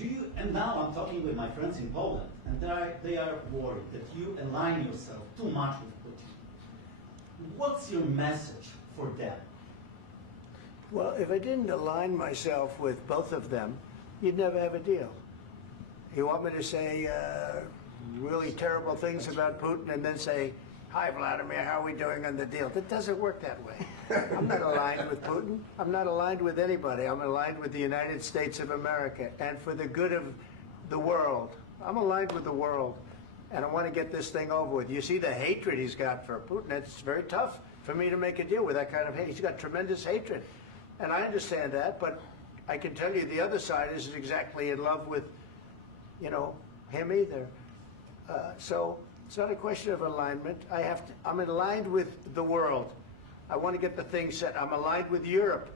And now I'm talking with my friends in Poland, and they are worried that you align yourself too much with Putin. What's your message for them? Well, if I didn't align myself with both of them, you'd never have a deal. You want me to say really terrible things about Putin and then say, "Hi, Vladimir, how are we doing on the deal?" That doesn't work that way. I'm not aligned with Putin. I'm not aligned with anybody. I'm aligned with the United States of America and for the good of the world. I'm aligned with the world, and I want to get this thing over with. You see the hatred he's got for Putin. It's very tough for me to make a deal with that kind of hate. He's got tremendous hatred, and I understand that, but I can tell you the other side isn't exactly in love with, you know, him either. So it's not a question of alignment. I'm aligned with the world. I want to get the thing set. I'm aligned with Europe.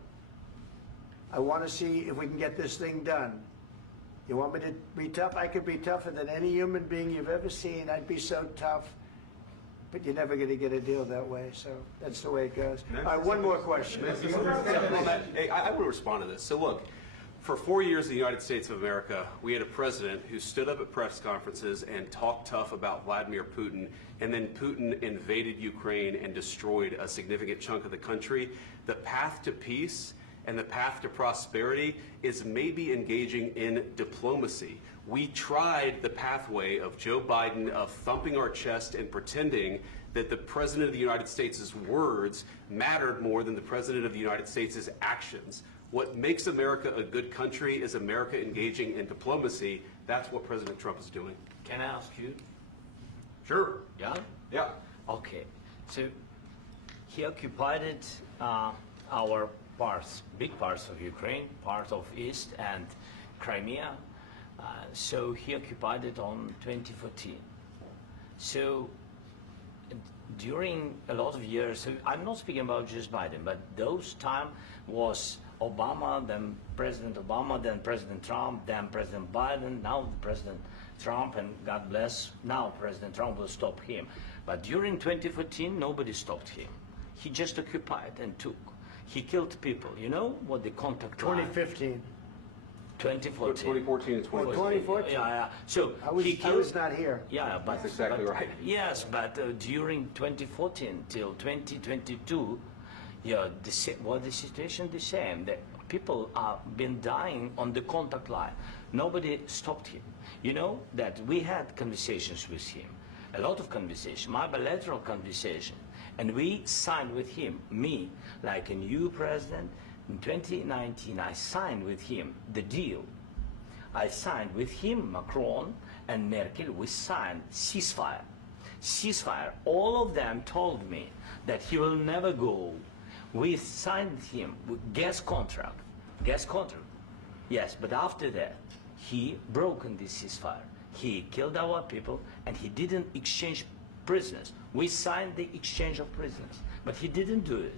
I want to see if we can get this thing done. You want me to be tough? I could be tougher than any human being you've ever seen. I'd be so tough. But you're never going to get a deal that way, so that's the way it goes. All right, one more question. Hey, I want to respond to this. So look, for 4 years in the United States of America, we had a president who stood up at press conferences and talked tough about Vladimir Putin, and then Putin invaded Ukraine and destroyed a significant chunk of the country. The path to peace and the path to prosperity is maybe engaging in diplomacy. We tried the pathway of Joe Biden of thumping our chest and pretending that the President of the United States' words mattered more than the President of the United States' actions. What makes America a good country is America engaging in diplomacy. That's what President Trump is doing. Can I ask you? Sure. Yeah? Yeah. Okay. So he occupied our parts, big parts of Ukraine, part of East and Crimea. So he occupied it on 2014. So during a lot of years, so I'm not speaking about just Biden, but those time was Obama, then President Obama, then President Trump, then President Biden, now President Trump, and God bless, now President Trump will stop him. But during 2014, nobody stopped him. He just occupied and took. He killed people. You know what the contact 2015. 2014. 2014 and 2014. 2014. Yeah. So I was not here. Yeah, but That's exactly right. Yes, but during 2014 till 2022, yeah, the situation the same. The people are been dying on the contact line. Nobody stopped him. You know that we had conversations with him, a lot of conversation, my bilateral conversation, and we signed with him. Me, like a new president. In 2019, I signed with him the deal. I signed with him, Macron and Merkel, we signed ceasefire. Ceasefire. All of them told me that he will never go. We signed him with gas contract. Gas contract. Yes, but after that, he broken this ceasefire. He killed our people and he didn't exchange prisoners. We signed the exchange of prisoners, but he didn't do it.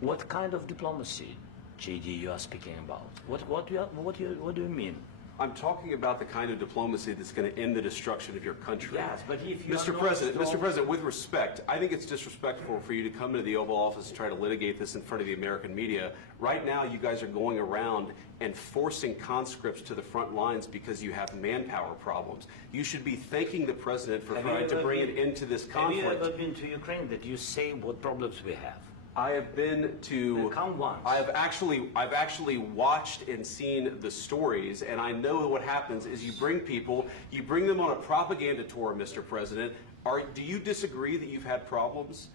What kind of diplomacy, J.D., you are speaking about? What do you mean? I'm talking about the kind of diplomacy that's going to end the destruction of your country. Yes, but if you Mr. President, with respect, I think it's disrespectful for you to come into the Oval Office and try to litigate this in front of the American media. Right now, you guys are going around and forcing conscripts to the front lines because you have manpower problems. You should be thanking the President for trying to bring it into this conflict. Have you ever been to Ukraine that you say what problems we have? I have been to. Come once. I've actually watched and seen the stories, and I know what happens is you bring people, you bring them on a propaganda tour, Mr. President. Do you disagree that you've had problems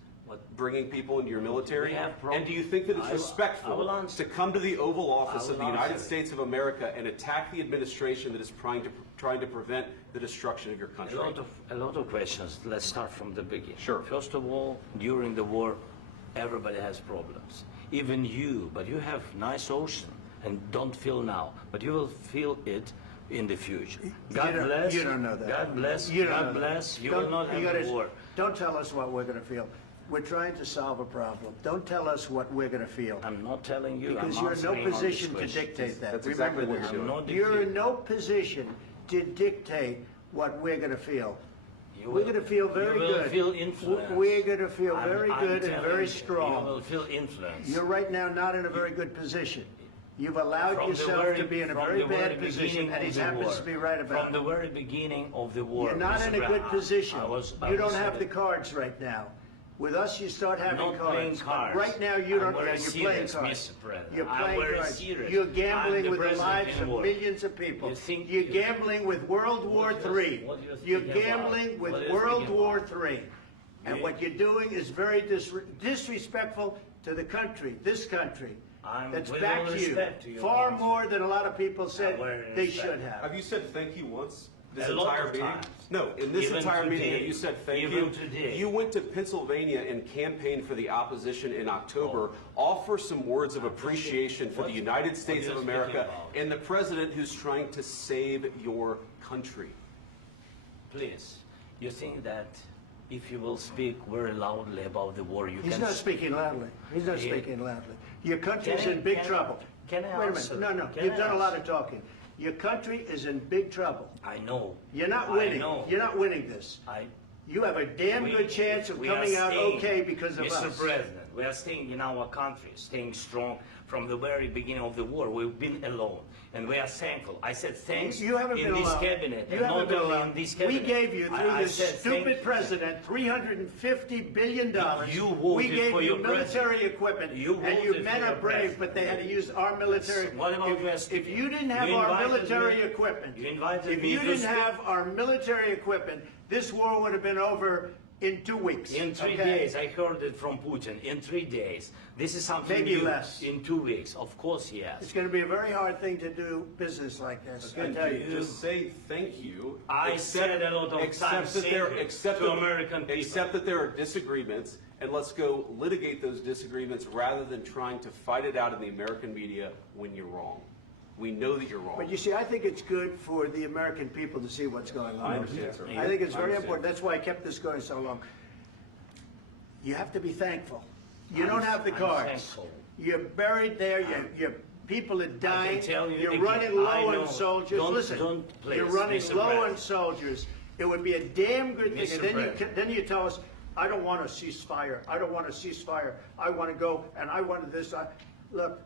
bringing people into your military? And do you think that it's respectful to come to the Oval Office of the United States of America and attack the administration that is trying to prevent the destruction of your country? A lot of questions. Let's start from the beginning. Sure. First of all, during the war, everybody has problems. Even you, but you have nice ocean and don't feel now, but you will feel it in the future. God bless. You don't know that. God bless. You don't God know bless. that. You will not have a war. Don't tell us what we're going to feel. We're trying to solve a problem. Don't tell us what we're going to feel. I'm not telling you. Because I'm you're in no answering all these position to questions. dictate that. That's exactly what you're doing. You're in no position to dictate what we're going to feel. We're going to feel very good. You will feel influence. We're going to feel very good and very strong. You will feel influence. You're right now not in a very good position. You've allowed From the yourself very- to be in a from very the very bad position, beginning and of he the happens war. to be right about From it. the very beginning of the war. You're not Mr. in a Brown, good position. I You don't was have the saying- cards right now. With us, you start having Not cards. playing But cards. right now, you don't. I'm very You're playing serious, cards. Mr. President. You're I'm playing very cards. serious. You're I'm gambling the with the president lives in of war. millions of people. You think- You're gambling with World War What you're- III. what you're You're thinking about? gambling with What you're World thinking War about? III. And You- what you're doing is very disrespectful to the country, this country, I'm that's with backed all you respect to your far country. more than a lot of people said very they respect. should have. Have you said thank you once? This A lot entire of meeting? times. No, in this Even entire meeting, today. have you said thank Even you? today. You went to Pennsylvania and campaigned for the opposition in October. Offer some words of appreciation for the What- United States what of are you speaking America about? and the president who's trying to save your country. Please, you think that if you will speak very loudly about the war, you He's can... not speaking loudly. He's not He- speaking loudly. Your country's Can I- in big can I- trouble. can I Wait a answer? minute. No, Can you've I done a lot answer? of talking. Your country is in big trouble. I know. You're not I winning. know. You're not winning this. You have a damn good chance of we are coming out staying, okay because of Mr. us. President, we are staying in our country, staying strong from the very beginning of the war. We've been alone, and we are thankful. I said thanks You haven't in been this alone. cabinet, You and haven't not been only alone. in this We cabinet. gave you, through I this said thank stupid you. president, $350 billion. You We voted gave for you your military president. equipment, You and voted you for men your are brave, president. but they had to use our military. What about you If asking you me? didn't have You our invited military me- equipment, you invited if me you to didn't speak- have our military equipment, this war would have been over in 2 weeks. In 3 okay? days, I heard it from Putin. In 3 days, this is something Maybe new. less. In 2 weeks, of course, yes. It's going to be a very hard thing to do business like this. I And tell you. just say thank you. I said a lot of except times that there- thank you except to that- American people. Except that there are disagreements, and let's go litigate those disagreements rather than trying to fight it out in the American media when you're wrong. We know that you're wrong. But you see, I think it's good for the American people to see what's going on. I understand, sir. I think it's I very understand. important. That's why I kept this going so long. You have to be thankful. You don't have the I'm cards. thankful. You're buried there. Your people are dying. tell you You're again, running low I know. on soldiers. Don't- Listen, don't, you're please, running Mr. low on President. soldiers. It would be a damn good thing. Mr. And President. then you tell us, I don't want a ceasefire. I don't want a ceasefire. I want to go, and I wanted this. Look,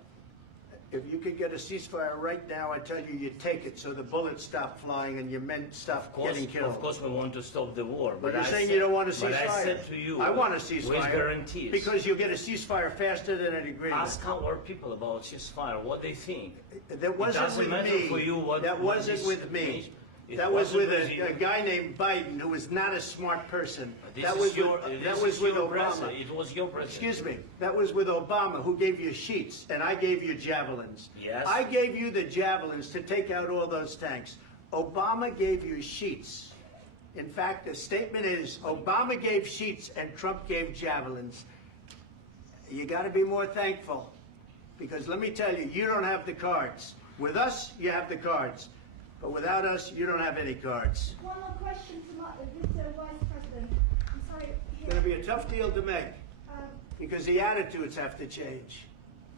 if you could get a ceasefire right now, I tell you, you take it so the bullets stop flying and your men stop getting killed. Of course, we want to stop the war. But you're I saying said- you don't want a ceasefire. But I said to you, I want a with ceasefire. guarantees. Because you'll get a ceasefire faster than an agreement. Ask our people about ceasefire, what they think. That wasn't doesn't with matter me. for you what- That what wasn't this with me. means. It That was with wasn't with you. a guy named Biden who was not a smart person. This That is was your, with, this that is was with your Obama. president. It was your president. Excuse me. That was with Obama, who gave you sheets, and I gave you javelins. Yes. I gave you the javelins to take out all those tanks. Obama gave you sheets. In fact, the statement is Obama gave sheets and Trump gave javelins. You got to be more thankful, because let me tell you, you don't have the cards. With us, you have the cards. But without us, you don't have any cards. One more question to Mr. Vice President. I'm sorry. It's going to be a tough deal to make, Um, because the attitudes have to change.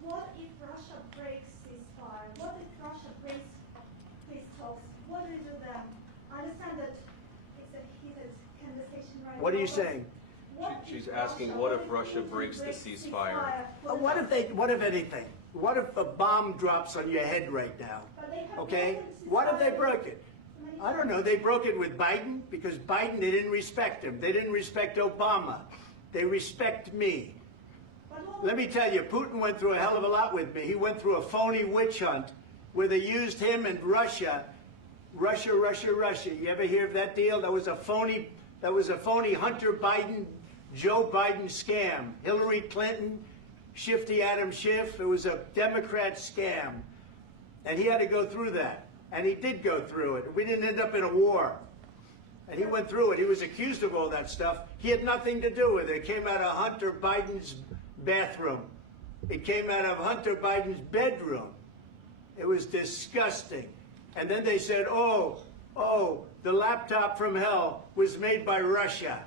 what if Russia breaks ceasefire? What if Russia breaks peace talks? What do we do then? I understand that it's a heated conversation right What are now, you but saying? what She's if asking, Russia- what if Russia Putin breaks the breaks ceasefire? What if anything? What if a bomb drops on your head right now? But they have Okay? broken What if they ceasefire broke it? many I don't know. They broke it with Biden because Biden, they didn't respect him. They didn't respect Obama. They respect me. But what Let me tell you, Putin went through a hell of a lot with me. He went through a phony witch hunt where they used him and Russia. Russia. You ever hear of that deal? That was a phony Hunter Biden, Joe Biden scam. Hillary Clinton, Shifty Adam Schiff. It was a Democrat scam. And he had to go through that. And he did go through it. We didn't end up in a war. And he went through it. He was accused of all that stuff. He had nothing to do with it. It came out of Hunter Biden's bathroom. It came out of Hunter Biden's bedroom. It was disgusting. And then they said, oh, the laptop from hell was made by Russia.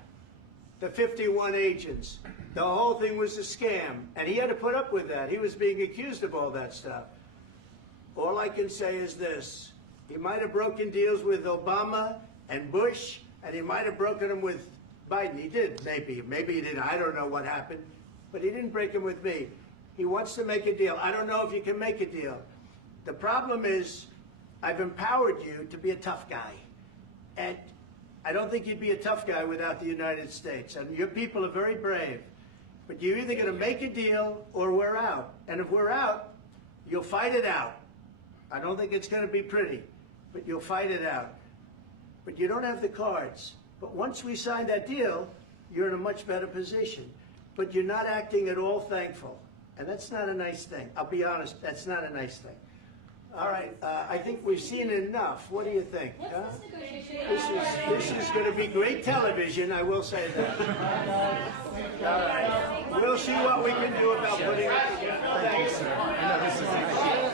The 51 agents. The whole thing was a scam. And he had to put up with that. He was being accused of all that stuff. All I can say is this. He might have broken deals with Obama and Bush, and he might have broken them with Biden. He did, maybe. Maybe he didn't. I don't know what happened. But he didn't break them with me. He wants to make a deal. I don't know if you can make a deal. The problem is, I've empowered you to be a tough guy. And I don't think you'd be a tough guy without the United States. And your people are very brave. But you're either going to make a deal or we're out. And if we're out, you'll fight it out. I don't think it's going to be pretty, but you'll fight it out. But you don't have the cards. But once we sign that deal, you're in a much better position. But you're not acting at all thankful. And that's not a nice thing. I'll be honest, that's not a nice thing. All right, I think we've seen enough. What do you think? Huh? This is going to be great television, I will say that. All right, we'll see what we can do about putting it together. Thanks.